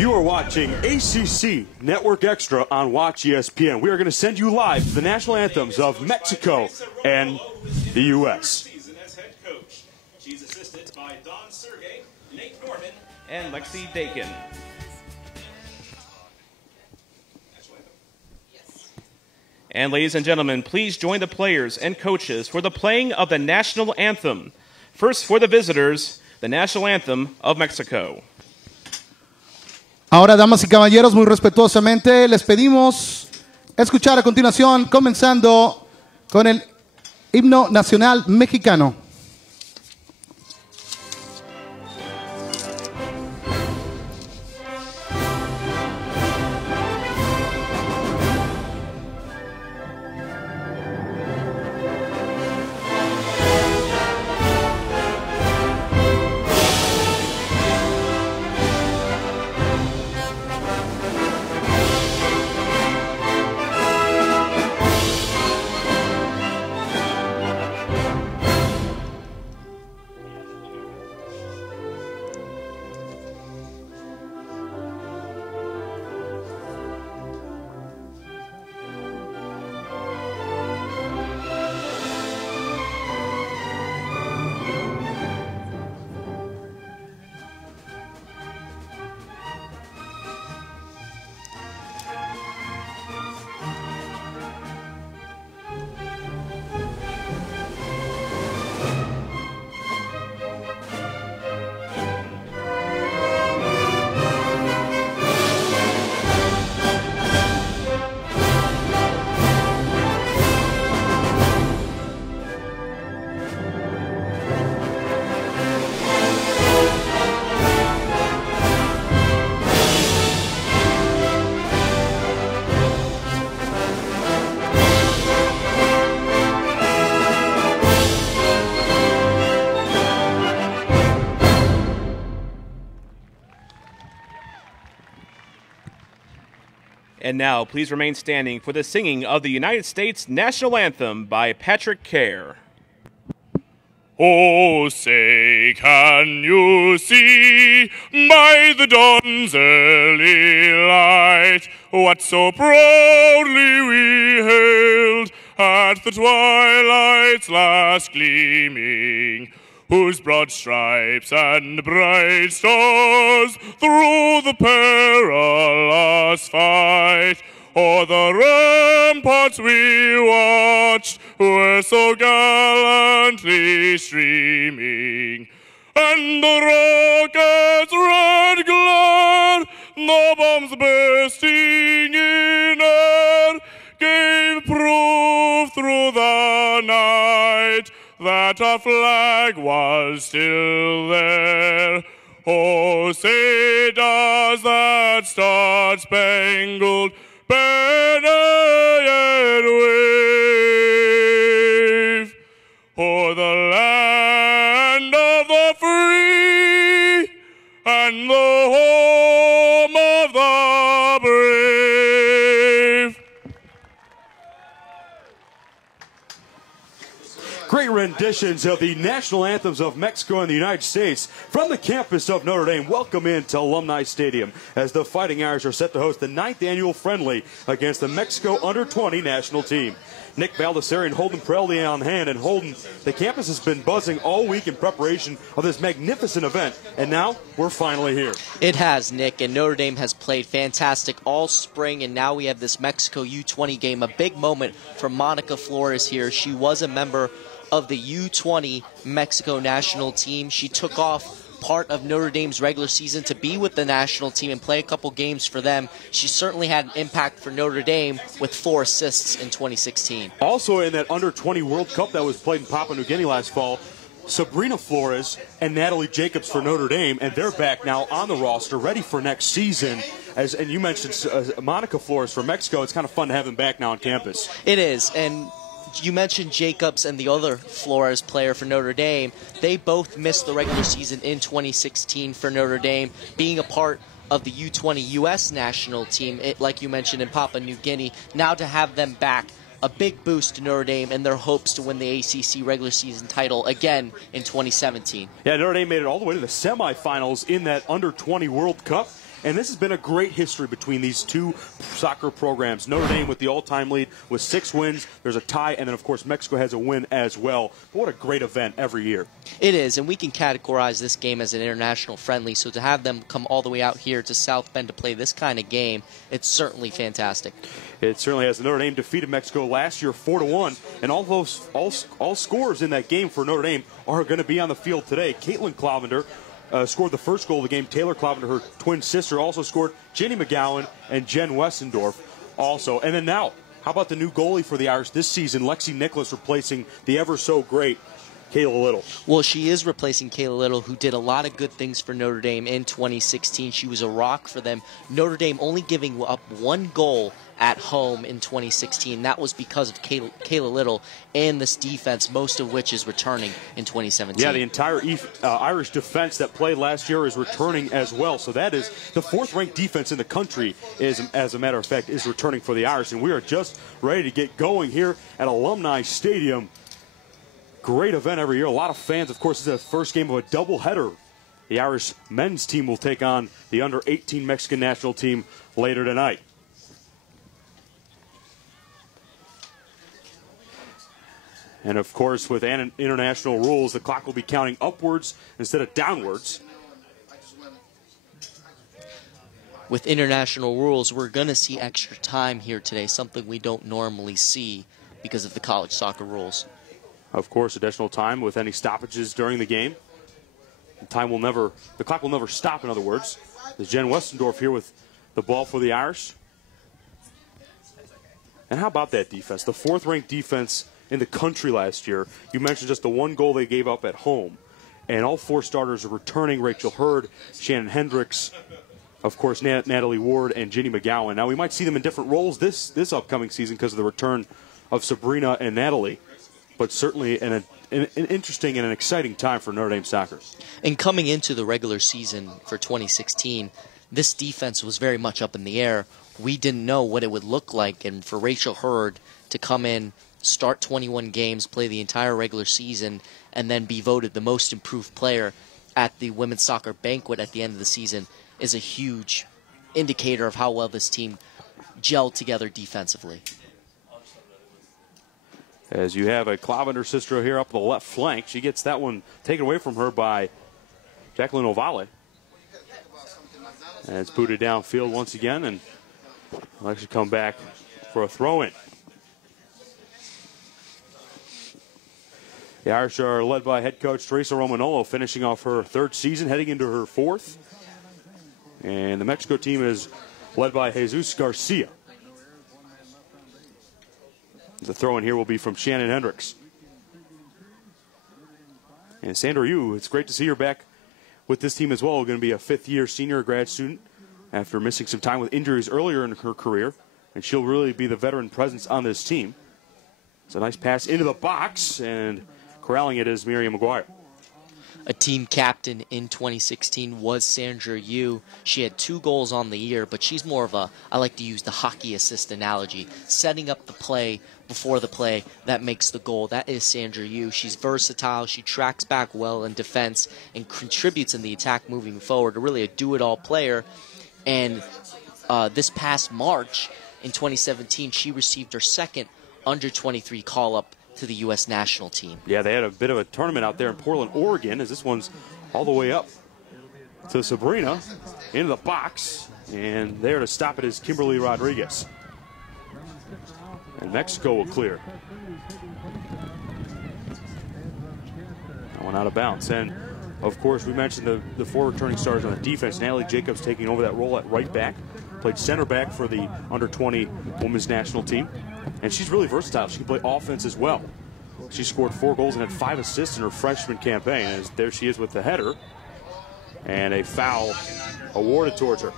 You are watching ACC Network Extra on Watch ESPN. We are going to send you live to the national anthems of Mexico and the U.S. As head coach, she's assisted by Don Sergey, Nate Norman, and Lexi Dakin. And ladies and gentlemen, please join the players and coaches for the playing of the national anthem. First for the visitors, the national anthem of Mexico. Ahora, damas y caballeros, muy respetuosamente les pedimos escuchar a continuación, comenzando con el himno nacional mexicano. And now, please remain standing for the singing of the United States National Anthem by Patrick Kerr. Oh, say, can you see by the dawn's early light what so proudly we hailed at the twilight's last gleaming, whose broad stripes and bright stars through the perilous fight o'er the ramparts we watched were so gallantly streaming, and the rocket's red glare, the bombs bursting in air, gave proof through the night that our flag was still there. Oh, say does that star-spangled banner yet wave o'er the land of the free and the home of the brave. Great renditions of the national anthems of Mexico and the United States from the campus of Notre Dame. Welcome into Alumni Stadium as the Fighting Irish are set to host the 9th annual friendly against the Mexico Under-20 national team. Nick Baldessari and Holden Pirelli on hand. And Holden, the campus has been buzzing all week in preparation of this magnificent event, and now we're finally here. It has, Nick, and Notre Dame has played fantastic all spring, and now we have this Mexico U-20 game, a big moment for Monica Flores here. She was a member of the U-20 Mexico national team. She took off part of Notre Dame's regular season to be with the national team and play a couple games for them. She certainly had an impact for Notre Dame with 4 assists in 2016. Also in that Under-20 World Cup that was played in Papua New Guinea last fall, Sabrina Flores and Natalie Jacobs for Notre Dame, and they're back now on the roster, ready for next season. And you mentioned Monica Flores for Mexico. It's kind of fun to have them back now on campus. It is, and you mentioned Jacobs and the other Flores player for Notre Dame. They both missed the regular season in 2016 for Notre Dame, being a part of the U-20 U.S. national team, like you mentioned, in Papua New Guinea. Now to have them back, a big boost to Notre Dame and their hopes to win the ACC regular season title again in 2017. Yeah, Notre Dame made it all the way to the semifinals in that Under-20 World Cup. And this has been a great history between these two soccer programs. Notre Dame with the all-time lead with 6 wins. There's a tie, and then, of course, Mexico has a win as well. But what a great event every year. It is, and we can categorize this game as an international friendly, so to have them come all the way out here to South Bend to play this kind of game, it's certainly fantastic. It certainly has. Notre Dame defeated Mexico last year 4-1, and all scores in that game for Notre Dame are going to be on the field today. Caitlin Clavender scored the first goal of the game. Taylor Clavender, her twin sister, also scored. Jenny McGowan and Jen Westendorf also. And then now, how about the new goalie for the Irish this season, Lexi Nicholas, replacing the ever-so-great Kayla Little? Well, she is replacing Kayla Little, who did a lot of good things for Notre Dame in 2016. She was a rock for them. Notre Dame only giving up 1 goal at home in 2016. That was because of Kayla Little and this defense, most of which is returning in 2017. Yeah, the entire Irish defense that played last year is returning as well. So that is the 4th-ranked defense in the country, as a matter of fact, is returning for the Irish. And we are just ready to get going here at Alumni Stadium. Great event every year. A lot of fans. Of course, this is the first game of a doubleheader. The Irish men's team will take on the under-18 Mexican national team later tonight. And, of course, with international rules, the clock will be counting upwards instead of downwards. With international rules, we're going to see extra time here today, something we don't normally see because of the college soccer rules. Of course, additional time with any stoppages during the game. The clock will never stop, in other words. There's Jen Westendorf here with the ball for the Irish. And how about that defense? The 4th-ranked defense in the country last year. You mentioned just the 1 goal they gave up at home. And all 4 starters are returning. Rachel Hurd, Shannon Hendricks, of course, Natalie Ward, and Ginny McGowan. Now, we might see them in different roles this upcoming season because of the return of Sabrina and Natalie. But certainly an interesting and an exciting time for Notre Dame soccer. And coming into the regular season for 2016, this defense was very much up in the air. We didn't know what it would look like. And for Rachel Hurd to come in, start 21 games, play the entire regular season, and then be voted the most improved player at the women's soccer banquet at the end of the season is a huge indicator of how well this team gelled together defensively. As you have a Clavender sister here up the left flank. She gets that one taken away from her by Jacqueline Ovale. And it's booted downfield once again, and will actually come back for a throw-in. The Irish are led by head coach Teresa Romanolo, finishing off her 3rd season, heading into her 4th. And the Mexico team is led by Jesus Garcia. The throw-in here will be from Shannon Hendricks. And Sandra Yu, it's great to see her back with this team as well. Going to be a 5th-year senior grad student after missing some time with injuries earlier in her career. And she'll really be the veteran presence on this team. It's a nice pass into the box, and corralling it is Miriam McGuire. A team captain in 2016 was Sandra Yu. She had 2 goals on the year, but she's more of a, I like to use the hockey assist analogy, setting up the play before the play that makes the goal. That is Sandra Yu. She's versatile. She tracks back well in defense and contributes in the attack moving forward. Really a do-it-all player. And this past March in 2017, she received her 2nd under-23 call-up to the U.S. national team. Yeah, they had a bit of a tournament out there in Portland, Oregon, as this one's all the way up to Sabrina into the box, and there to stop it is Kimberly Rodriguez. And Mexico will clear. That one out of bounds. And, of course, we mentioned the 4 returning stars on the defense. Natalie Jacobs taking over that role at right back. Played center back for the under-20 women's national team. And she's really versatile. She can play offense as well. She scored 4 goals and had 5 assists in her freshman campaign. And there she is with the header. And a foul awarded towards her.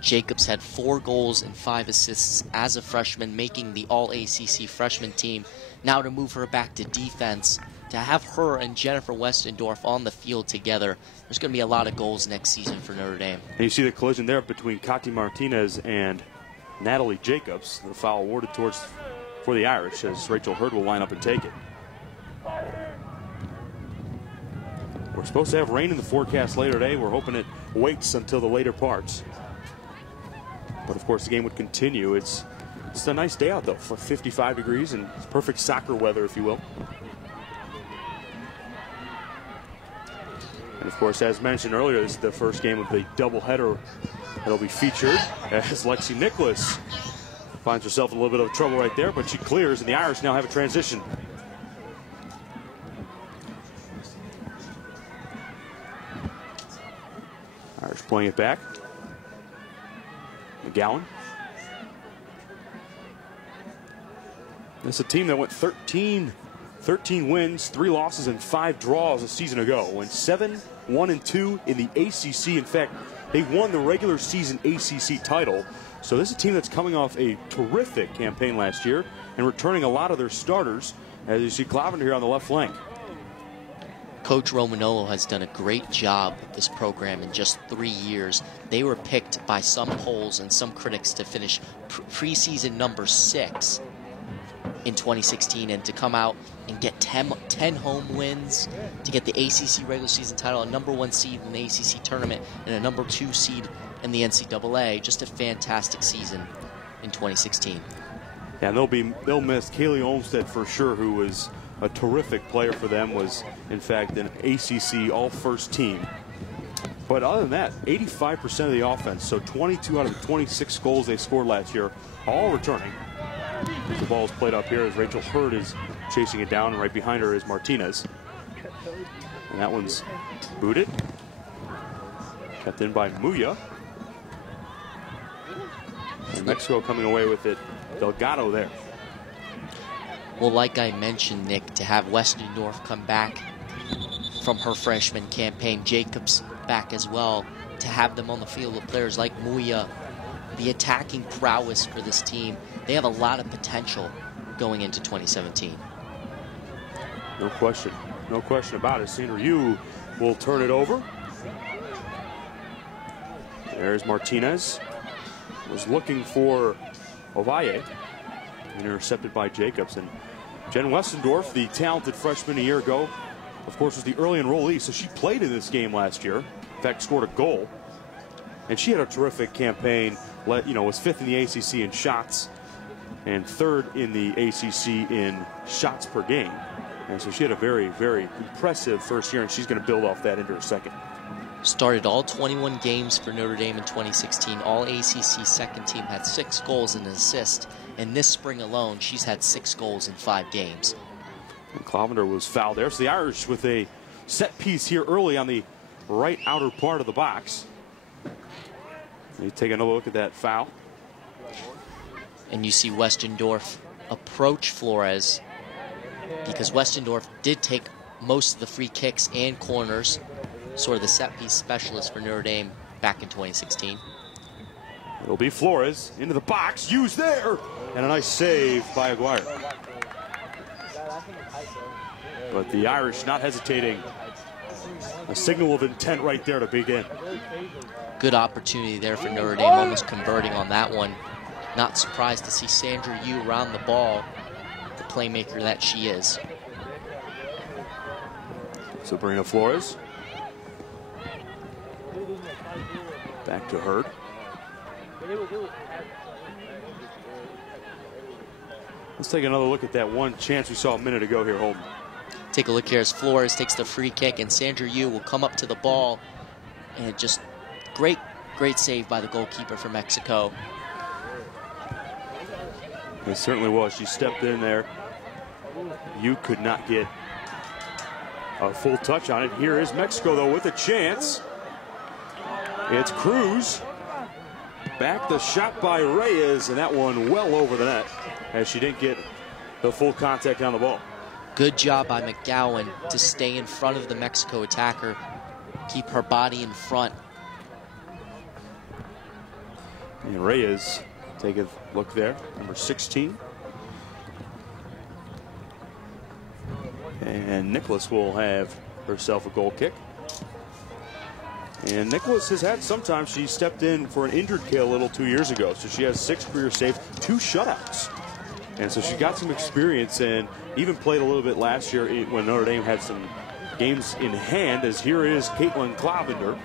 Jacobs had 4 goals and 5 assists as a freshman, making the All-ACC freshman team. Now to move her back to defense, to have her and Jennifer Westendorf on the field together, there's going to be a lot of goals next season for Notre Dame. And you see the collision there between Katy Martinez and Natalie Jacobs. The foul awarded for the Irish, as Rachel Hurd will line up and take it. We're We're supposed to have rain in the forecast later today. We're hoping it waits until the later parts. But of course, the game would continue. It's a nice day out though, for 55 degrees and perfect soccer weather, if you will. And of course, as mentioned earlier, this is the first game of the doubleheader that'll be featured, as Lexi Nicholas finds herself in a little bit of trouble right there, but she clears, and the Irish now have a transition. Irish playing it back. McGowan. It's a team that went 13 wins, 3 losses, and 5 draws a season ago. Went 7-1-2 in the ACC. In fact, they won the regular season ACC title. So this is a team that's coming off a terrific campaign last year and returning a lot of their starters, as you see Clavender here on the left flank. Coach Romanolo has done a great job with this program in just 3 years. They were picked by some polls and some critics to finish preseason number 6 in 2016, and to come out and get 10 home wins, to get the ACC regular season title, a #1 seed in the ACC tournament, and a #2 seed in the NCAA. Just a fantastic season in 2016. Yeah, and they'll miss Kaylee Olmstead for sure, who was a terrific player for them, was in fact an ACC all-first team. But other than that, 85% of the offense, so 22 out of the 26 goals they scored last year, all returning. The ball is played up here as Rachel Hurd is chasing it down, and right behind her is Martinez. And that one's booted. Kept in by Muya. And Mexico coming away with it. Delgado there. Well, like I mentioned, Nick, to have Westendorf come back from her freshman campaign, Jacobs back as well, to have them on the field with players like Muya, the attacking prowess for this team, they have a lot of potential going into 2017. No question about it. Sandra Yu will turn it over. There's Martinez. Was looking for Ovalle. Intercepted by Jacobs. And Jen Westendorf, the talented freshman a year ago, of course, was the early enrollee, so she played in this game last year. In fact, scored a goal. And she had a terrific campaign. Was 5th in the ACC in shots and 3rd in the ACC in shots per game. And so she had a very, very impressive first year, and she's going to build off that into her second. Started all 21 games for Notre Dame in 2016. All ACC second team, had 6 goals and an assist. And this spring alone, she's had 6 goals in 5 games. And Clavender was fouled there. So the Irish with a set piece here early on the right outer part of the box. You take another look at that foul. And you see Westendorf approach Flores, because Westendorf did take most of the free kicks and corners, sort of the set piece specialist for Notre Dame back in 2016. It'll be Flores into the box, used there, and a nice save by Aguirre. But the Irish not hesitating. A signal of intent right there to begin. Good opportunity there for Notre Dame, almost converting on that one. Not surprised to see Sandra Yu around the ball, the playmaker that she is. Sabrina Flores. Back to Hurd. Let's take another look at that one chance we saw a minute ago here, Holden. Take a look here as Flores takes the free kick, and Sandra Yu will come up to the ball, and just great save by the goalkeeper for Mexico. It certainly was. She stepped in there. You could not get a full touch on it. Here is Mexico, though, with a chance. It's Cruz. Back the shot by Reyes, and that one well over the net, as she didn't get the full contact on the ball. Good job by McGowan to stay in front of the Mexico attacker, keep her body in front. And Reyes, take a look there, number 16. And Nicholas will have herself a goal kick. And Nicholas has had sometimes she stepped in for an injured Kale Little 2 years ago. So she has 6 career saves, 2 shutouts. And so she got some experience and even played a little bit last year when Notre Dame had some games in hand, as here is Caitlin Clavender.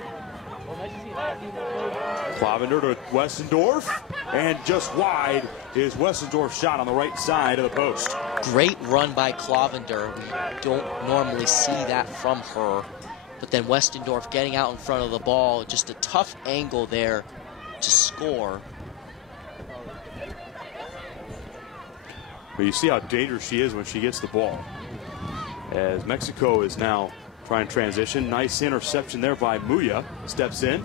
Clavender to Westendorf, and just wide is Westendorf's shot on the right side of the post. Great run by Clavender. We don't normally see that from her. But then Westendorf getting out in front of the ball, just a tough angle there to score. But you see how dangerous she is when she gets the ball. As Mexico is now trying to transition. Nice interception there by Muya. Steps in,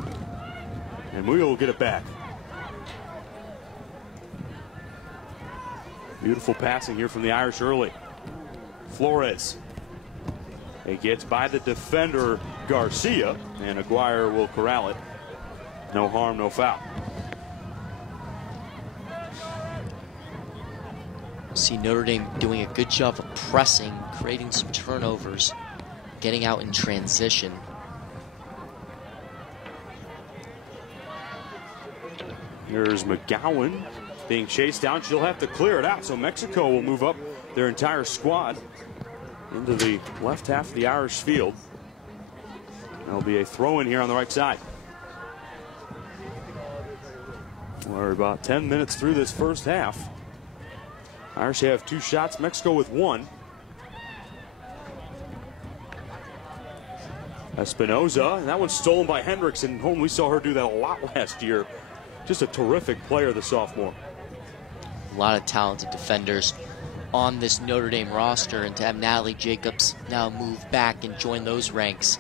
and Muya will get it back. Beautiful passing here from the Irish early. Flores. It gets by the defender, Garcia, and Aguirre will corral it. No harm, no foul. See Notre Dame doing a good job of pressing, creating some turnovers, getting out in transition. Here's McGowan being chased down. She'll have to clear it out, so Mexico will move up their entire squad into the left half of the Irish field. There'll be a throw in here on the right side. We're about 10 minutes through this first half. Irish have 2 shots, Mexico with 1. Espinoza, and that one's stolen by Hendrickson. Home, we saw her do that a lot last year. Just a terrific player, the sophomore. A lot of talented defenders on this Notre Dame roster, and to have Natalie Jacobs now move back and join those ranks.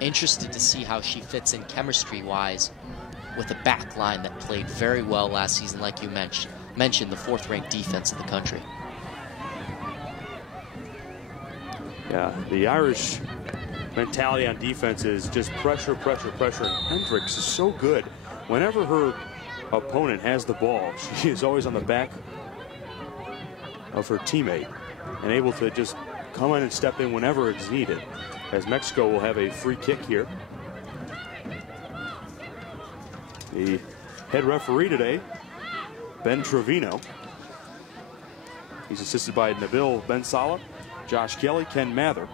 Interested to see how she fits in chemistry-wise with a back line that played very well last season, like you mentioned the 4th-ranked defense in the country. Yeah, the Irish mentality on defense is just pressure, pressure, pressure. And Hendricks is so good. Whenever her opponent has the ball, she is always on the back of her teammate and able to just come in and step in whenever it's needed. As Mexico will have a free kick here. The head referee today, Ben Trevino. He's assisted by Nabil Bensala, Josh Kelly, Ken Mather.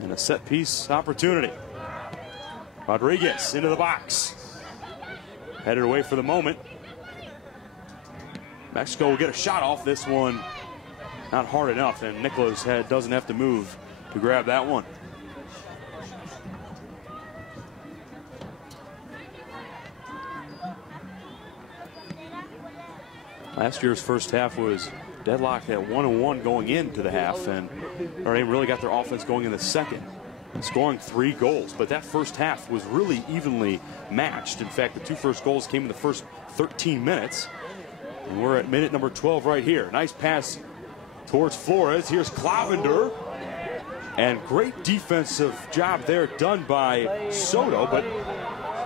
And a set piece opportunity. Rodriguez into the box. Headed away for the moment. Mexico will get a shot off this one. Not hard enough, and Nicholas doesn't have to move to grab that one. Last year's first half was deadlocked at 1-1 going into the half, and Notre Dame really got their offense going in the second, scoring 3 goals. But that first half was really evenly matched. In fact, the 2 first goals came in the first 13 minutes. And we're at minute number 12 right here. Nice pass towards Flores. Here's Clavender. And great defensive job there done by Soto. But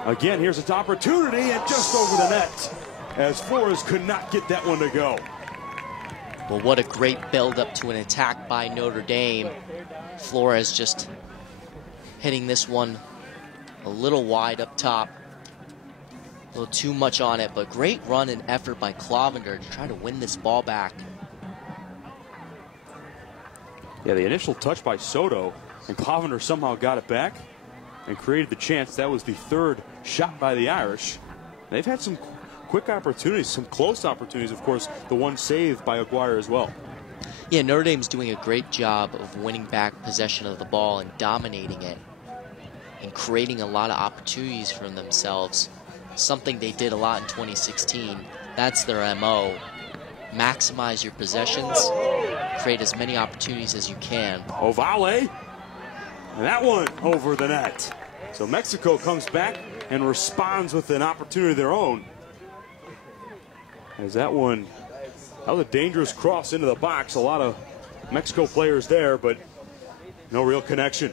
again, here's its opportunity, and just over the net, as Flores could not get that one to go. Well, what a great build-up to an attack by Notre Dame. Flores just hitting this one a little wide up top. A little too much on it, but great run and effort by Clavender to try to win this ball back. Yeah, the initial touch by Soto, and Clavender somehow got it back and created the chance. That was the 3rd shot by the Irish. They've had some quick opportunities, some close opportunities, of course, the one saved by Aguirre as well. Yeah, Notre Dame's doing a great job of winning back possession of the ball and dominating it and creating a lot of opportunities for themselves. Something they did a lot in 2016. That's their MO. Maximize your possessions, create as many opportunities as you can. Ovale, and that one over the net. So Mexico comes back and responds with an opportunity of their own. As that was a dangerous cross into the box. A lot of Mexico players there, but no real connection.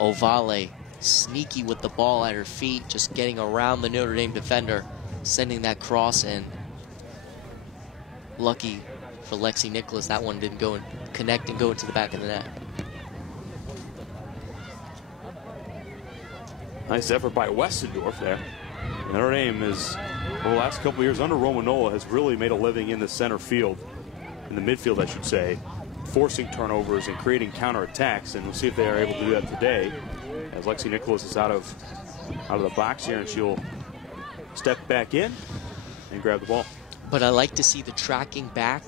Ovale sneaky with the ball at her feet, just getting around the Notre Dame defender, sending that cross in. Lucky for Lexi Nicholas, that one didn't go and connect and go into the back of the net. Nice effort by Westendorf there. Notre Dame is, over the last couple of years under Romanola, has really made a living in the center field, in the midfield, I should say. forcing turnovers and creating counterattacks, and we'll see if they are able to do that today. As Lexi Nicholas is out of the box here, and she'll step back in and grab the ball. But I like to see the tracking back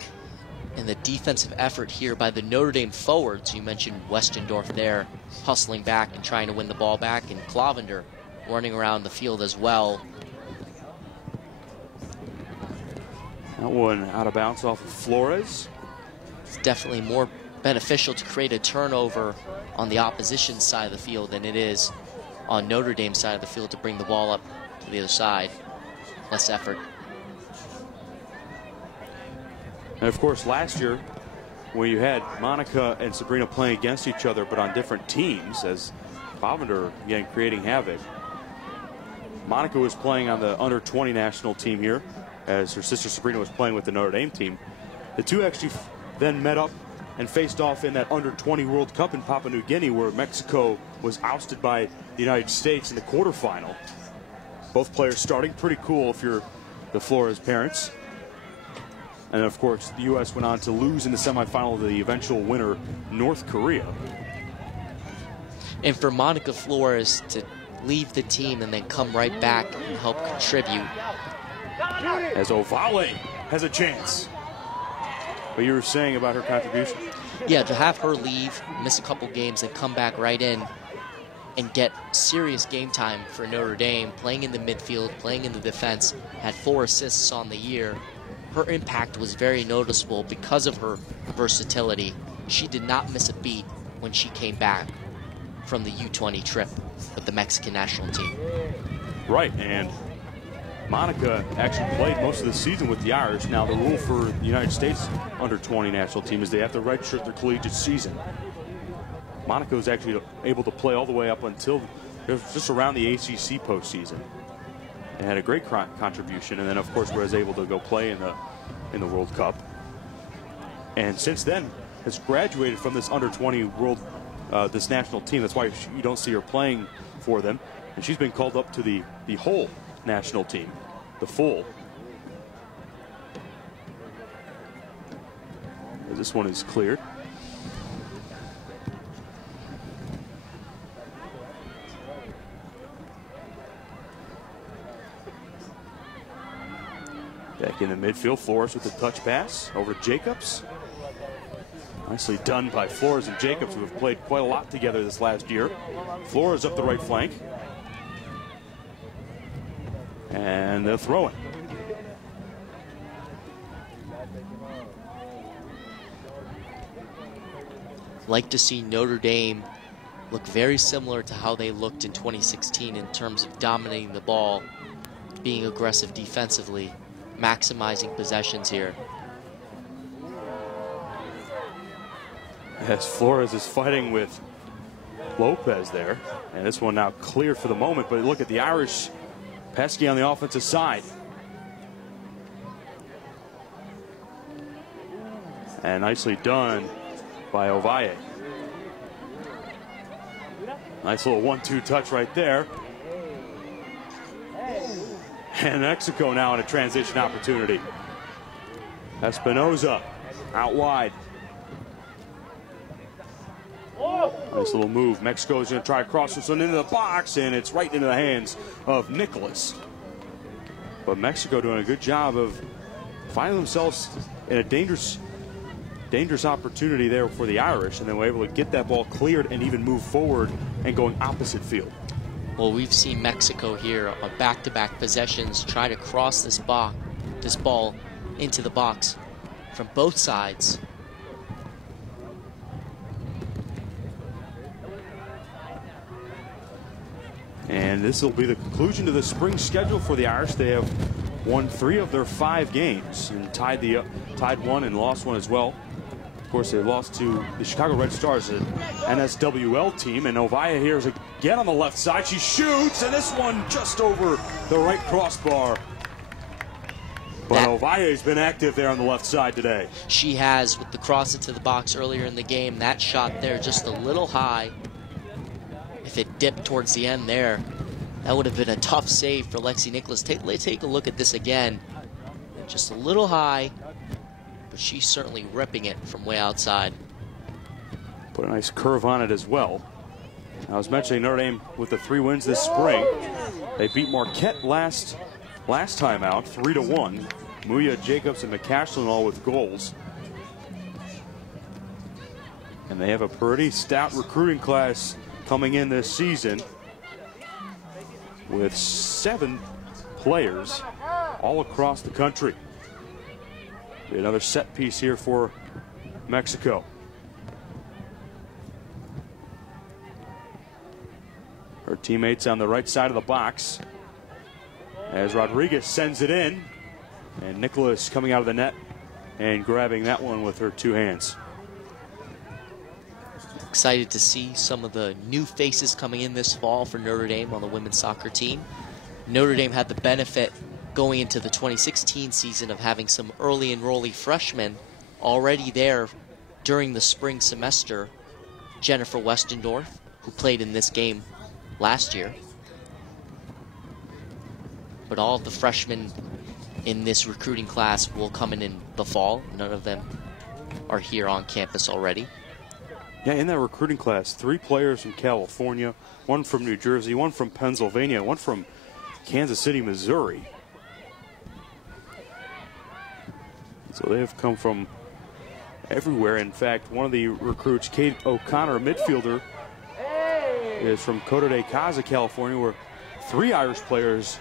and the defensive effort here by the Notre Dame forwards. You mentioned Westendorf there, hustling back and trying to win the ball back, and Clavender running around the field as well. That one out of bounds off of Flores. It's definitely more beneficial to create a turnover on the opposition side of the field than it is on Notre Dame's side of the field to bring the ball up to the other side. Less effort. And of course, last year, when you had Monica and Sabrina playing against each other, but on different teams, as Clavender again creating havoc. Monica was playing on the under-20 national team here, as her sister Sabrina was playing with the Notre Dame team. The two actually then met up and faced off in that under-20 World Cup in Papua New Guinea, where Mexico was ousted by the United States in the quarterfinal. Both players starting pretty cool if you're the Flores parents. And of course, the U.S. went on to lose in the semifinal to the eventual winner, North Korea. And for Monica Flores to leave the team and then come right back and help contribute. As Ovale has a chance. What you were saying about her contribution? Yeah, to have her leave, miss a couple games, and come back right in and get serious game time for Notre Dame, playing in the midfield, playing in the defense, had 4 assists on the year. Her impact was very noticeable because of her versatility. She did not miss a beat when she came back from the U-20 trip with the Mexican national team. Right, and Monica actually played most of the season with the Irish. Now, the rule for the United States under-20 national team is they have to redshirt their collegiate season. Monica was actually able to play all the way up until just around the ACC postseason. And had a great contribution, and then of course was able to go play in the World Cup. And since then has graduated from this under-20 world this national team. That's why you don't see her playing for them. And she's been called up to the whole national team, the full. This one is cleared. Back in the midfield, Flores with the touch pass over Jacobs. Nicely done by Flores and Jacobs, who have played quite a lot together this last year. Flores up the right flank. And they're throwing. Like to see Notre Dame look very similar to how they looked in 2016 in terms of dominating the ball, being aggressive defensively, maximizing possessions here. As Flores is fighting with Lopez there. And this one now cleared for the moment, but look at the Irish pesky on the offensive side. And nicely done by Ovalle. Nice little 1-2 touch right there. And Mexico now in a transition opportunity. Espinoza out wide. Nice little move. Mexico is going to try to cross this one into the box, and it's right into the hands of Nicholas. But Mexico doing a good job of finding themselves in a dangerous opportunity there for the Irish, and then we're able to get that ball cleared and even move forward and going opposite field. Well, we've seen Mexico here on back-to-back possessions try to cross this ball into the box from both sides. And this will be the conclusion to the spring schedule for the Irish. They have won 3 of their 5 games and tied one and lost one as well. Of course, they lost to the Chicago Red Stars, an NSWL team. And Ovalle here is again on the left side. She shoots, and this one just over the right crossbar. But Ovalle's been active there on the left side today. She has, with the cross into the box earlier in the game. That shot there just a little high. If it dipped towards the end there, that would have been a tough save for Lexi Nicholas. Take a look at this again. Just a little high, but she's certainly ripping it from way outside. Put a nice curve on it as well. I was mentioning Notre Dame with the 3 wins this spring. They beat Marquette last time out, 3-1. Muya, Jacobs, and McCashlin all with goals. And they have a pretty stout recruiting class coming in this season with 7 players all across the country. Another set piece here for Mexico. Her teammates on the right side of the box as Rodriguez sends it in, and Nicholas coming out of the net and grabbing that one with her 2 hands. Excited to see some of the new faces coming in this fall for Notre Dame on the women's soccer team. Notre Dame had the benefit going into the 2016 season of having some early enrollee freshmen already there during the spring semester. Jennifer Westendorf, who played in this game last year. But all of the freshmen in this recruiting class will come in the fall. None of them are here on campus already. Yeah, in that recruiting class, 3 players from California, 1 from New Jersey, 1 from Pennsylvania, 1 from Kansas City, Missouri. So they have come from everywhere. In fact, one of the recruits, Kate O'Connor, a midfielder, is from Coto de Caza, California, where 3 Irish players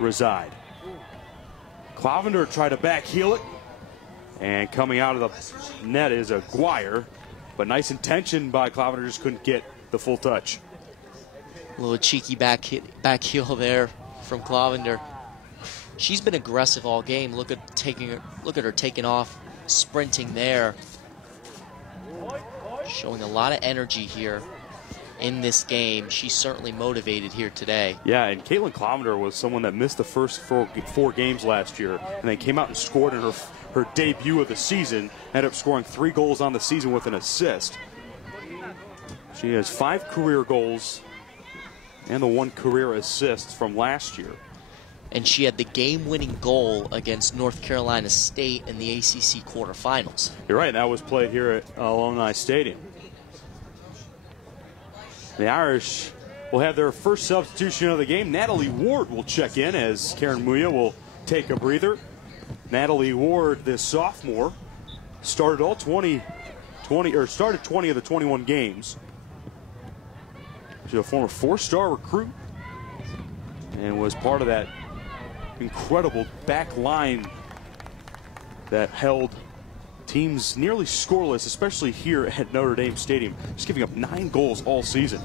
reside. Clavender tried to back heel it, and coming out of the net is Aguirre, but nice intention by Clavender, just couldn't get the full touch. A little cheeky back heel there from Clavender. She's been aggressive all game. Look at her taking off, sprinting there. Showing a lot of energy here in this game. She's certainly motivated here today. Yeah, and Caitlin Clavender was someone that missed the first 4 games last year, and then came out and scored in her debut of the season. Ended up scoring 3 goals on the season with an assist. She has 5 career goals and the 1 career assist from last year. And she had the game-winning goal against North Carolina State in the ACC quarterfinals. You're right, that was played here at Alumni Stadium. The Irish will have their first substitution of the game. Natalie Ward will check in as Karen Muya will take a breather. Natalie Ward, this sophomore, started 20 of the 21 games. She's a former 4-star recruit and was part of that incredible back line that held teams nearly scoreless, especially here at Notre Dame Stadium, just giving up 9 goals all season.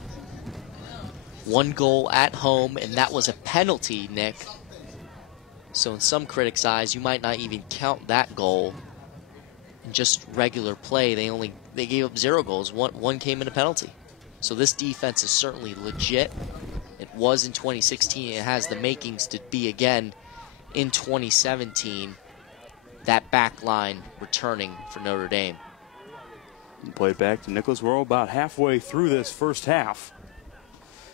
1 goal at home, and that was a penalty, Nick. So in some critics' eyes, you might not even count that goal. In just regular play, they gave up 0 goals. One came in a penalty. So this defense is certainly legit. It was in 2016. It has the makings to be again in 2017. That back line returning for Notre Dame. Played back to Nicholas. We're about halfway through this first half.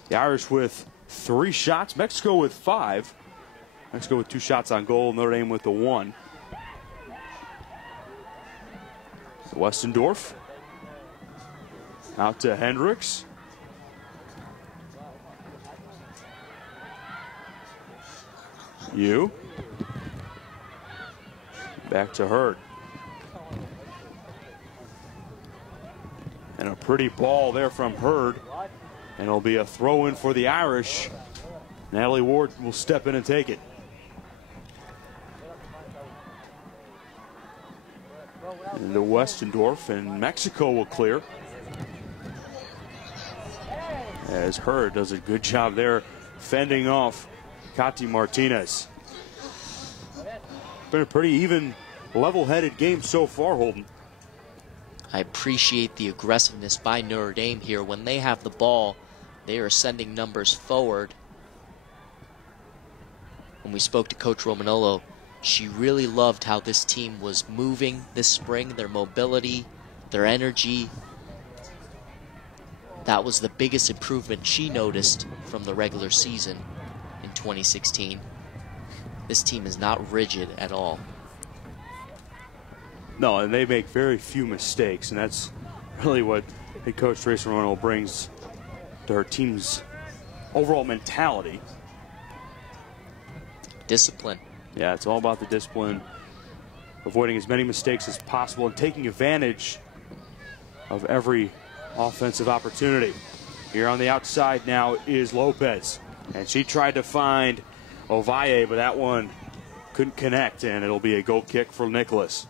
The Irish with 3 shots. Mexico with 5. Mexico with 2 shots on goal. Notre Dame with the 1. Westendorf. Out to Hendricks. Back to Hurd. And a pretty ball there from Hurd. And it'll be a throw in for the Irish. Natalie Ward will step in and take it. Into Westendorf, and Mexico will clear. As Hurd does a good job there fending off Katy Martinez. Been a pretty even, level-headed game so far, Holden. I appreciate the aggressiveness by Notre Dame here. When they have the ball, they are sending numbers forward. When we spoke to Coach Romanolo, she really loved how this team was moving this spring, their mobility, their energy. That was the biggest improvement she noticed from the regular season in 2016. This team is not rigid at all. No, and they make very few mistakes, and that's really what head coach Tracy Rono brings to her team's overall mentality. Discipline. Yeah, it's all about the discipline, avoiding as many mistakes as possible and taking advantage of every offensive opportunity. Here on the outside now is Lopez, and she tried to find Ovalle, but that one couldn't connect, and it'll be a goal kick for Nicholas.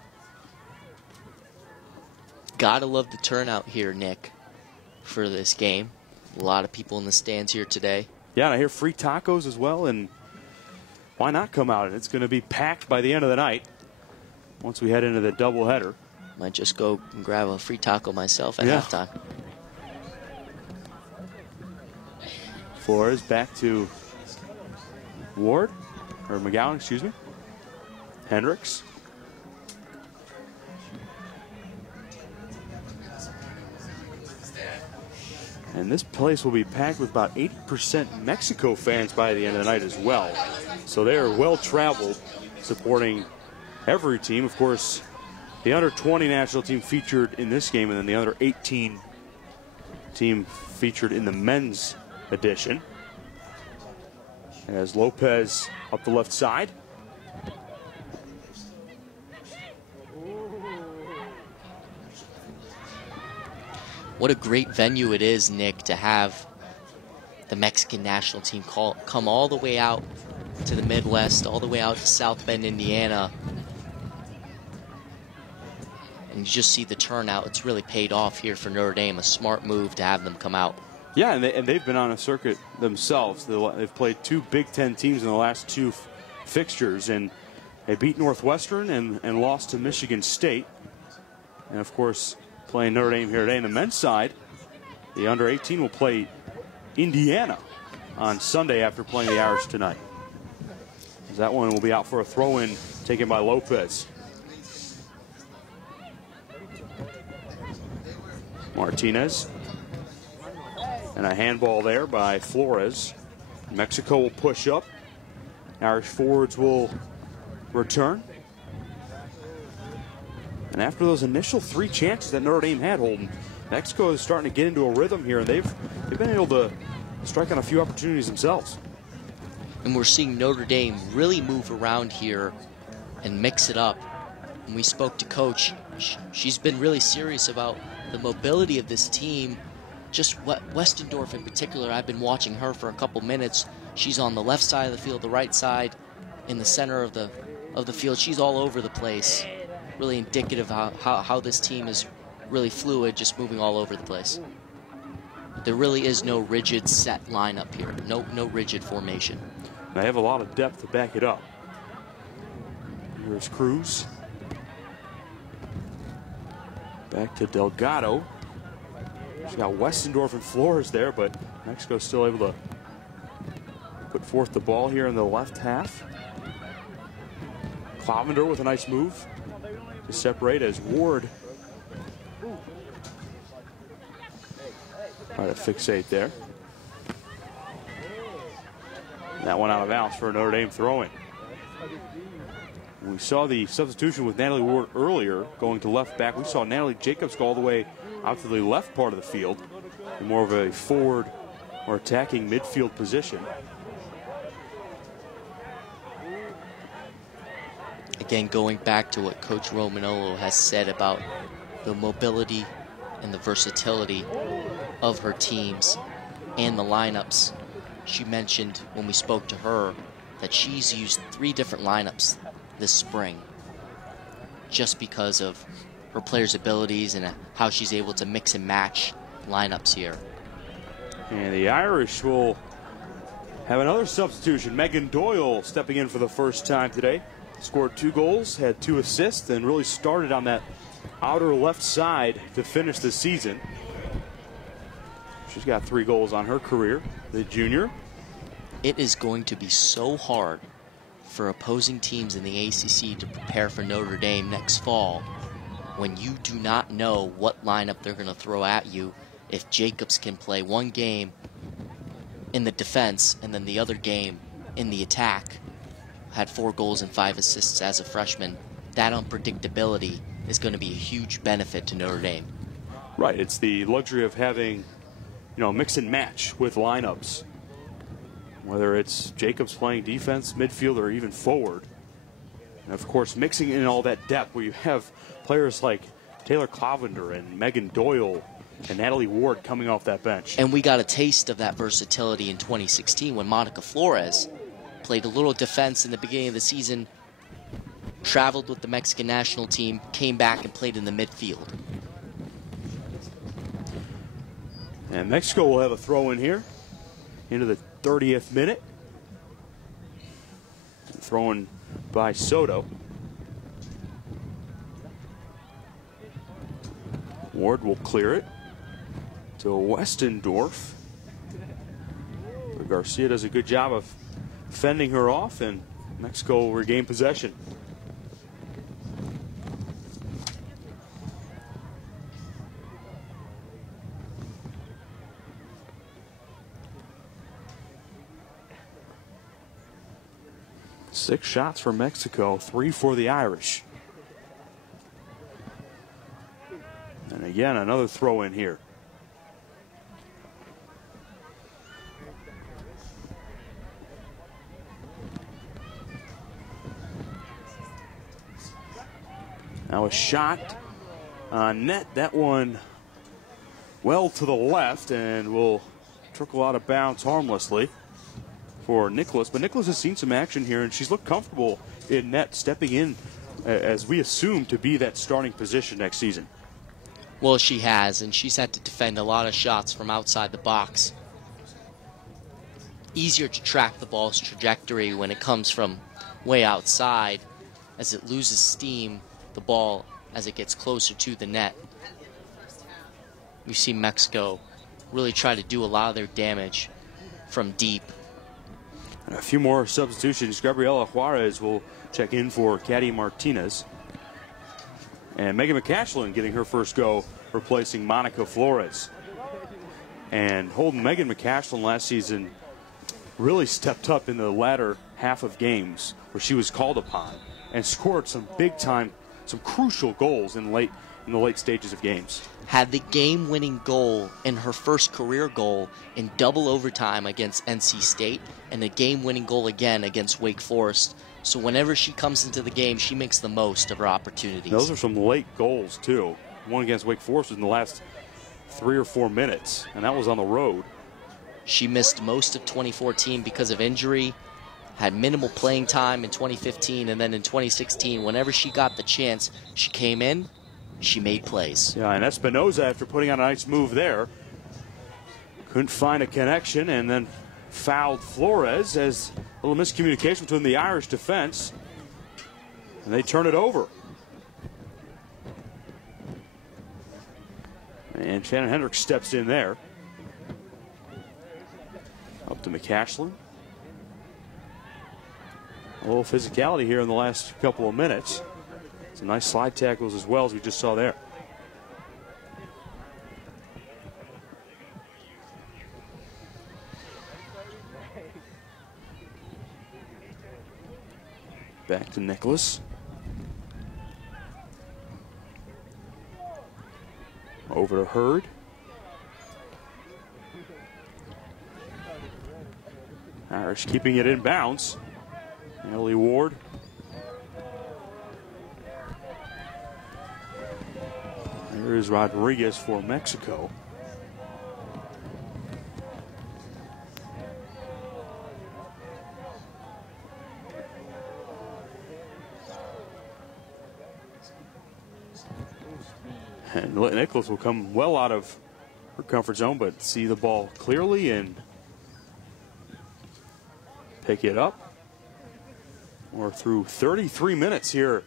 Gotta love the turnout here, Nick, for this game. A lot of people in the stands here today. Yeah, and I hear free tacos as well, and why not come out? And it's going to be packed by the end of the night once we head into the doubleheader. Might just go and grab a free taco myself at halftime. Flores back to Ward, or McGowan, excuse me. Hendricks. And this place will be packed with about 80% Mexico fans by the end of the night as well. So they are well traveled, supporting every team. Of course, the under-20 national team featured in this game, and then the under-18 team featured in the men's edition. As Lopez up the left side. What a great venue it is, Nick, to have the Mexican national team come all the way out to the Midwest, all the way out to South Bend, Indiana. And you just see the turnout. It's really paid off here for Notre Dame. A smart move to have them come out. Yeah, and they've been on a circuit themselves. They've played two Big Ten teams in the last two fixtures, and they beat Northwestern and lost to Michigan State. And, of course, playing Notre Dame here today. On the men's side, the under-18 will play Indiana on Sunday after playing the Irish tonight. That one will be out for a throw-in taken by Lopez. Martinez. And a handball there by Flores. Mexico will push up. Irish forwards will return. And after those initial three chances that Notre Dame had, Holden, Mexico is starting to get into a rhythm here, and they've been able to strike on a few opportunities themselves. And we're seeing Notre Dame really move around here and mix it up. When we spoke to Coach, she's been really serious about the mobility of this team. Just Westendorf in particular, I've been watching her for a couple minutes. She's on the left side of the field, the right side, in the center of the field. She's all over the place. Really indicative of how this team is really fluid, just moving all over the place. There really is no rigid set lineup here. No rigid formation. They have a lot of depth to back it up. Here's Cruz. Back to Delgado. She's got Westendorf and Flores there, but Mexico's still able to put forth the ball here in the left half. Clavender with a nice move to separate as Ward try to fixate there. That one out of bounds for a Notre Dame throw-in. We saw the substitution with Natalie Ward earlier going to left back. We saw Natalie Jacobs go all the way out to the left part of the field in more of a forward or attacking midfield position. Again, going back to what Coach Romanolo has said about the mobility and the versatility of her teams and the lineups. She mentioned when we spoke to her that she's used 3 different lineups this spring just because of her players' abilities and how she's able to mix and match lineups here. And the Irish will have another substitution. Megan Doyle stepping in for the first time today. Scored 2 goals, had 2 assists, and really started on that outer left side to finish the season. She's got 3 goals on her career, the junior. It is going to be so hard for opposing teams in the ACC to prepare for Notre Dame next fall when you do not know what lineup they're going to throw at you. If Jacobs can play one game in the defense and then the other game in the attack, had 4 goals and 5 assists as a freshman, that unpredictability is going to be a huge benefit to Notre Dame. Right, it's the luxury of having, mix and match with lineups. Whether it's Jacobs playing defense, midfield, or even forward. And of course, mixing in all that depth where you have players like Taylor Clavender and Megan Doyle and Natalie Ward coming off that bench. And we got a taste of that versatility in 2016 when Monica Flores played a little defense in the beginning of the season, traveled with the Mexican national team, came back and played in the midfield. And Mexico will have a throw in here into the 30th minute. Thrown by Soto. Ward will clear it to Westendorf. Garcia does a good job of fending her off, and Mexico will regain possession. Six shots for Mexico, 3 for the Irish. And again, another throw in here. Now a shot on net. That one well to the left and will trickle out of bounds harmlessly for Nicholas. But Nicholas has seen some action here, and she's looked comfortable in net, stepping in as we assume to be that starting position next season. Well, she has, and she's had to defend a lot of shots from outside the box. Easier to track the ball's trajectory when it comes from way outside, as it loses steam, the ball, as it gets closer to the net. We've seen Mexico really try to do a lot of their damage from deep. And a few more substitutions. Gabriela Juarez will check in for Caddy Martinez. And Megan McCashlin getting her first go, replacing Monica Flores. And holding Megan McCashlin last season really stepped up in the latter half of games where she was called upon and scored some big time, some crucial goals in the late stages of games. Had the game-winning goal and her first career goal in double overtime against NC State, and a game-winning goal again against Wake Forest. So whenever she comes into the game, she makes the most of her opportunities. Those are some late goals, too. One against Wake Forest was in the last 3 or 4 minutes, and that was on the road. She missed most of 2014 because of injury, had minimal playing time in 2015, and then in 2016, whenever she got the chance, she came in, she made plays. Yeah, and Espinoza, after putting on a nice move there, couldn't find a connection and then fouled Flores as a little miscommunication between the Irish defense, and they turn it over. And Shannon Hendricks steps in there. Up to McCashlin. A little physicality here in the last couple of minutes. Some nice slide tackles as well, as we just saw there. Back to Nicholas. Over to Hurd. Irish keeping it in bounds. Natalie Ward. There is Rodriguez for Mexico. And Nicholas will come well out of her comfort zone, but see the ball clearly and pick it up. We're through 33 minutes here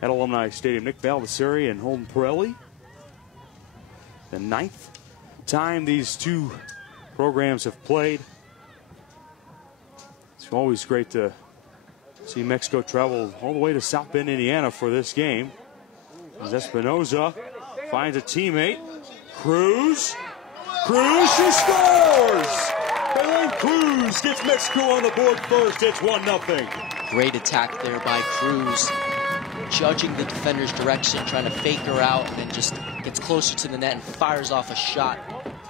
at Alumni Stadium. Nick Valdesari and Holden Pirelli. The 9th time these two programs have played. It's always great to see Mexico travel all the way to South Bend, Indiana for this game. As Espinoza finds a teammate. Cruz, she scores! Belen Cruz gets Mexico on the board first. It's 1-0. Great attack there by Cruz. judging the defender's direction, trying to fake her out, and then just gets closer to the net and fires off a shot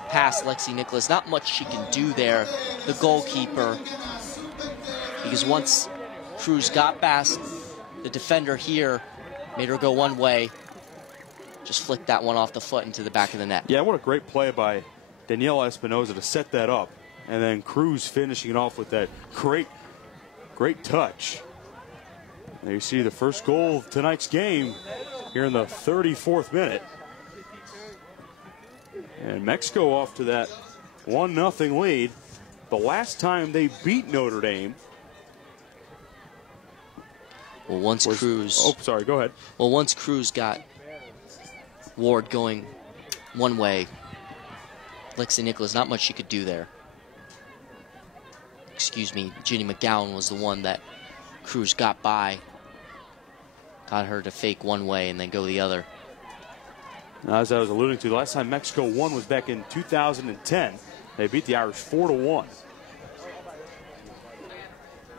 past Lexi Nicholas. Not much she can do there, the goalkeeper, because once Cruz got past the defender here, made her go one way, just flicked that one off the foot into the back of the net. Yeah, what a great play by Danielle Espinoza to set that up, and then Cruz finishing it off with that great touch. There you see the first goal of tonight's game here in the 34th minute. And Mexico off to that 1-0 lead. The last time they beat Notre Dame. Well, once Cruz... Oh, sorry, go ahead. Well, once Cruz got Ward going one way, Lexi Nicholas, not much she could do there. Excuse me, Ginny McGowan was the one that Cruz got by. Got her to fake one way and then go the other. Now, as I was alluding to, the last time Mexico won was back in 2010. They beat the Irish 4-1.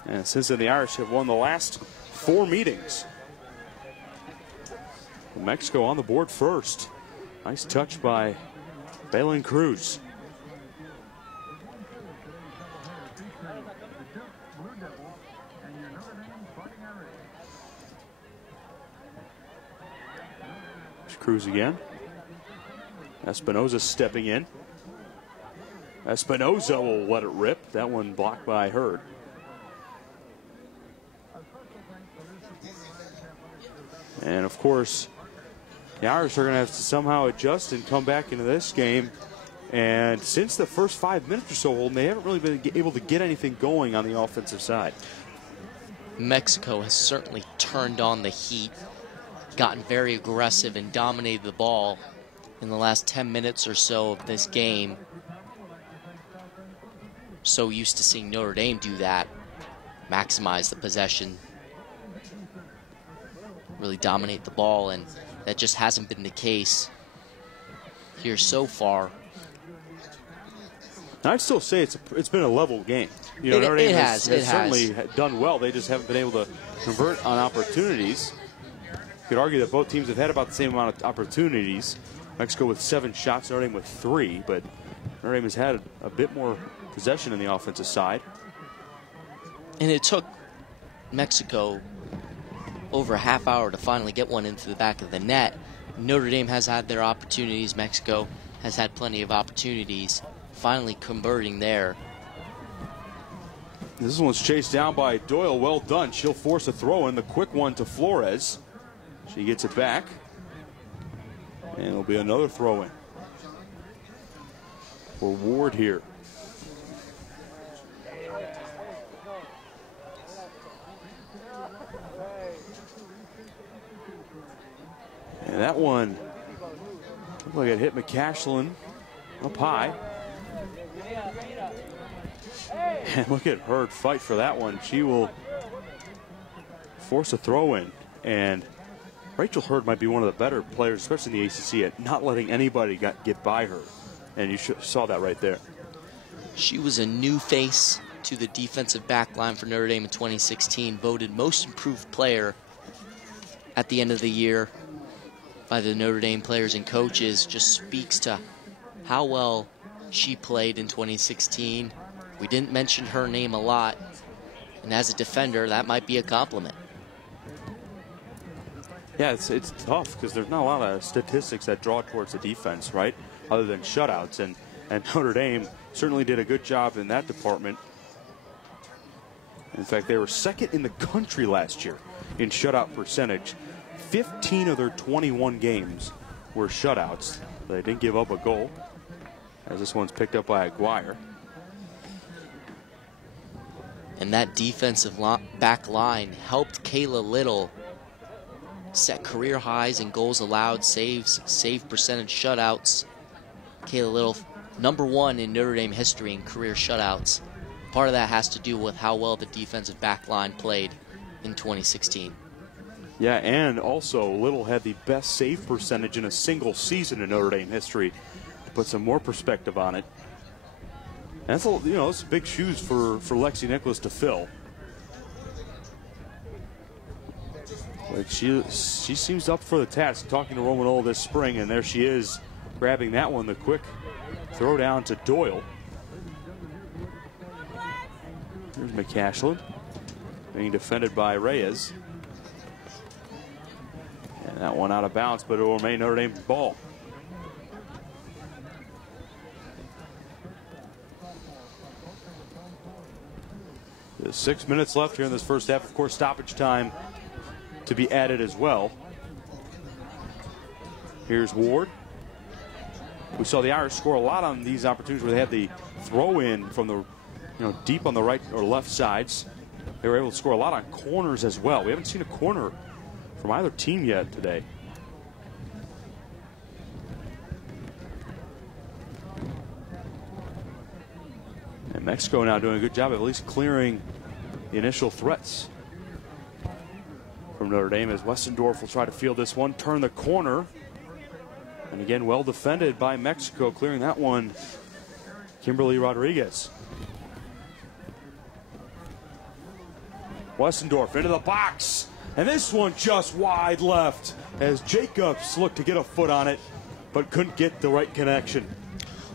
And since then, the Irish have won the last 4 meetings. Mexico on the board first. Nice touch by Bailyn Cruz. Cruz again. Espinoza stepping in. Espinoza will let it rip. That one blocked by Hurd. And of course, the Irish are going to have to somehow adjust and come back into this game. And since the first 5 minutes or so, Holden, they haven't really been able to get anything going on the offensive side. Mexico has certainly turned on the heat, gotten very aggressive and dominated the ball in the last 10 minutes or so of this game. So used to seeing Notre Dame do that, maximize the possession, really dominate the ball, and that just hasn't been the case here so far. I'd still say it's been a level game. You know, Notre Dame has certainly done well. They just haven't been able to convert on opportunities. You could argue that both teams have had about the same amount of opportunities. Mexico with 7 shots, Notre Dame with 3, but Notre Dame has had a bit more possession in the offensive side. And it took Mexico over a half hour to finally get one into the back of the net. Notre Dame has had their opportunities. Mexico has had plenty of opportunities, finally converting there. This one's chased down by Doyle. Well done. She'll force a throw in. The quick one to Flores. She gets it back. And it'll be another throw in for Ward here. And that one looked like it hit McCashlin up high. And look at Hurd fight for that one. She will force a throw in. And Rachel Hurd might be one of the better players, especially in the ACC, at not letting anybody get by her. And you saw that right there. She was a new face to the defensive back line for Notre Dame in 2016, voted most improved player at the end of the year by the Notre Dame players and coaches. Just speaks to how well she played in 2016. We didn't mention her name a lot, and as a defender, that might be a compliment. Yeah, it's tough because there's not a lot of statistics that draw towards the defense, right? Other than shutouts, and Notre Dame certainly did a good job in that department. In fact, they were second in the country last year in shutout percentage. 15 of their 21 games were shutouts. They didn't give up a goal, as this one's picked up by Aguirre. And that defensive back line helped Kayla Little set career highs in goals allowed, saves, save percentage, shutouts. Kayla Little, #1 in Notre Dame history in career shutouts. Part of that has to do with how well the defensive back line played in 2016. Yeah, and also Little had the best save percentage in a single season in Notre Dame history. To put some more perspective on it. And that's it's big shoes for Lexi Nicholas to fill. But she seems up for the task, talking to Romanola this spring, and there she is, grabbing that one. The quick throw down to Doyle. Here's McCashlin being defended by Reyes. And that one out of bounds, but it will remain Notre Dame's ball. There's 6 minutes left here in this first half. Of course, stoppage time to be added as well. Here's Ward. We saw the Irish score a lot on these opportunities where they had the throw in from the deep on the right or left sides. They were able to score a lot on corners as well. We haven't seen a corner from either team yet today. And Mexico now doing a good job of at least clearing the initial threats from Notre Dame, as Westendorf will try to field this one, turn the corner, and again well defended by Mexico, clearing that one, Kimberly Rodriguez. Westendorf into the box, and this one just wide left as Jacobs looked to get a foot on it but couldn't get the right connection.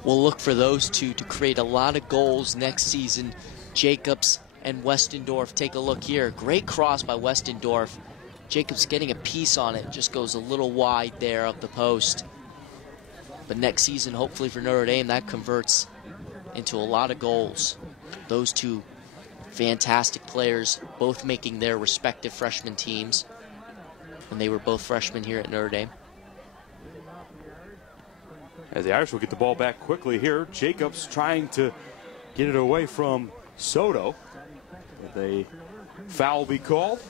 We'll look for those two to create a lot of goals next season. Jacobs and Westendorf. Take a look here. Great cross by Westendorf. Jacobs getting a piece on it, just goes a little wide there of the post. But next season, hopefully for Notre Dame, that converts into a lot of goals. Those two fantastic players, both making their respective freshman teams. And they were both freshmen here at Notre Dame. As the Irish will get the ball back quickly here. Jacobs trying to get it away from Soto. The foul will be called.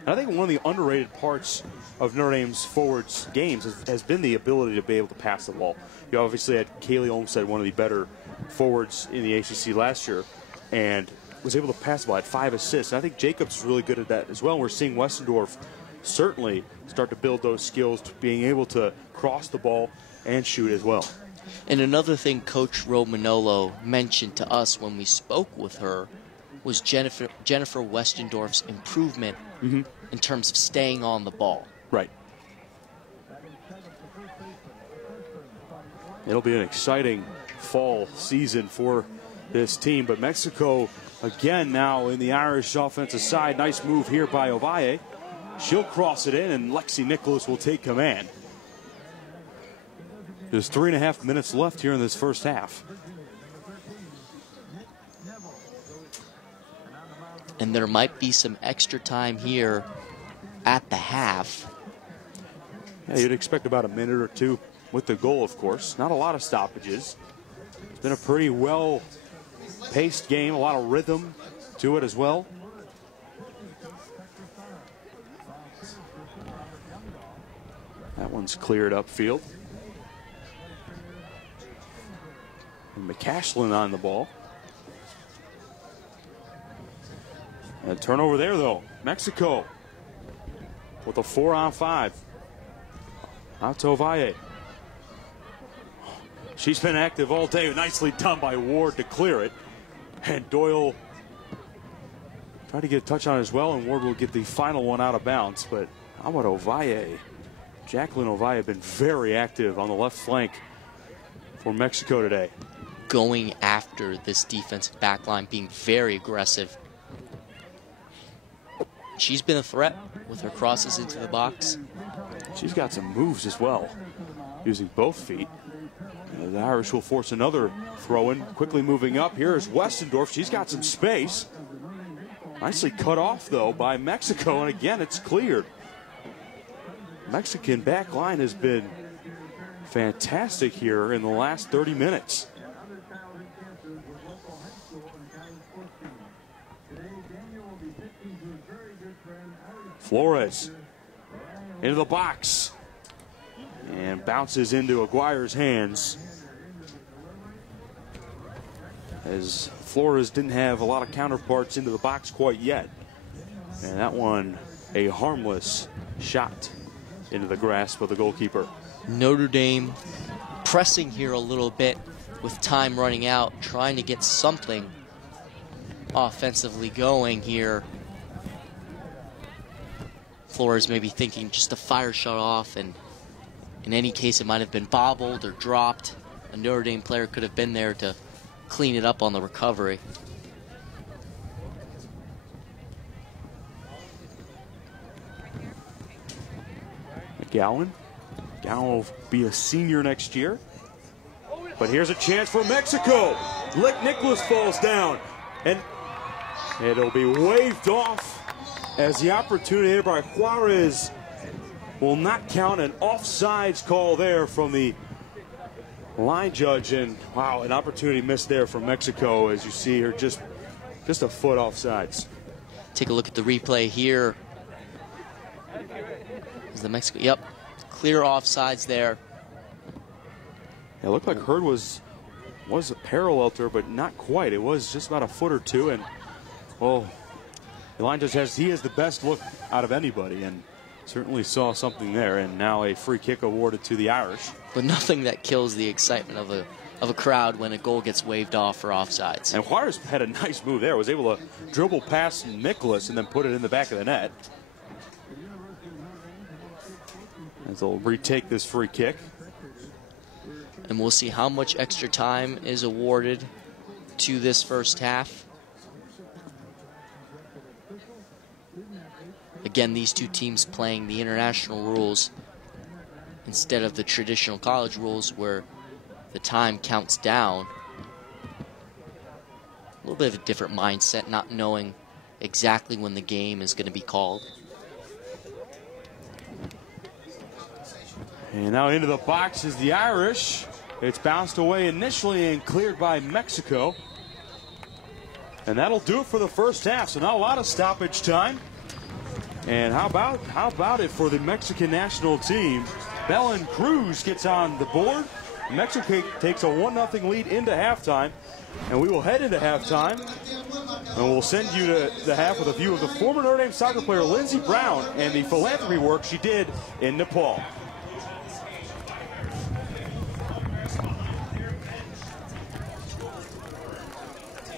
And I think one of the underrated parts of Notre Dame's forwards games has been the ability to be able to pass the ball. You obviously had Kaylee Olmstead, one of the better forwards in the ACC last year, and was able to pass the ball, had 5 assists. And I think Jacobs is really good at that as well. And we're seeing Westendorf certainly start to build those skills to being able to cross the ball and shoot as well. And another thing Coach Romanolo mentioned to us when we spoke with her was Jennifer Westendorf's improvement in terms of staying on the ball. Right. It'll be an exciting fall season for this team, but Mexico again now in the Irish offensive side. Nice move here by Ovalle. She'll cross it in, and Lexi Nicholas will take command. There's 3.5 minutes left here in this first half. And there might be some extra time here at the half. Yeah, you'd expect about a minute or two with the goal, of course. Not a lot of stoppages. It's been a pretty well-paced game, a lot of rhythm to it as well. That one's cleared upfield. And McCashlin on the ball. And turnover there, though. Mexico with a 4-on-5. Out to Ovalle. She's been active all day. Nicely done by Ward to clear it. And Doyle tried to get a touch on it as well, and Ward will get the final one out of bounds. But how about Ovalle? Jacqueline Ovalle have been very active on the left flank for Mexico today. Going after this defensive back line, being very aggressive. She's been a threat with her crosses into the box. She's got some moves as well, using both feet. The Irish will force another throw-in. Quickly moving up. Here is Westendorf. She's got some space. Nicely cut off, though, by Mexico. And again, it's cleared. Mexican back line has been fantastic here in the last 30 minutes. Flores into the box and bounces into Aguirre's hands, as Flores didn't have a lot of counterparts into the box quite yet. And that one, a harmless shot into the grasp of the goalkeeper. Notre Dame pressing here a little bit with time running out, trying to get something offensively going here. Flores maybe thinking just the fire shut off, and in any case it might have been bobbled or dropped. A Notre Dame player could have been there to clean it up on the recovery. Gowan will be a senior next year. But here's a chance for Mexico. Nicholas falls down, and it'll be waved off as the opportunity here by Juarez will not count. An offsides call there from the line judge, and wow, an opportunity missed there from Mexico, as you see here, just a foot offsides. Take a look at the replay here. Is the Mexico? Yep, clear offsides there. It looked like Hurd was a parallel to her, but not quite. It was just about a foot or two, and well, the line judge has the best look out of anybody, and certainly saw something there. And now a free kick awarded to the Irish. But nothing that kills the excitement of a crowd when a goal gets waved off for offsides. And Juarez had a nice move there. Was able to dribble past Nicholas and then put it in the back of the net. As they'll retake this free kick. And we'll see how much extra time is awarded to this first half. Again, these two teams playing the international rules instead of the traditional college rules where the time counts down. A little bit of a different mindset, not knowing exactly when the game is going to be called. And now into the box is the Irish. It's bounced away initially and cleared by Mexico. And that'll do it for the first half. So not a lot of stoppage time. And how about it for the Mexican national team? Belen Cruz gets on the board. Mexico takes a 1-0 lead into halftime. And we will head into halftime. And we'll send you to the half with a view of the former Notre Dame soccer player Lindsey Brown and the philanthropy work she did in Nepal.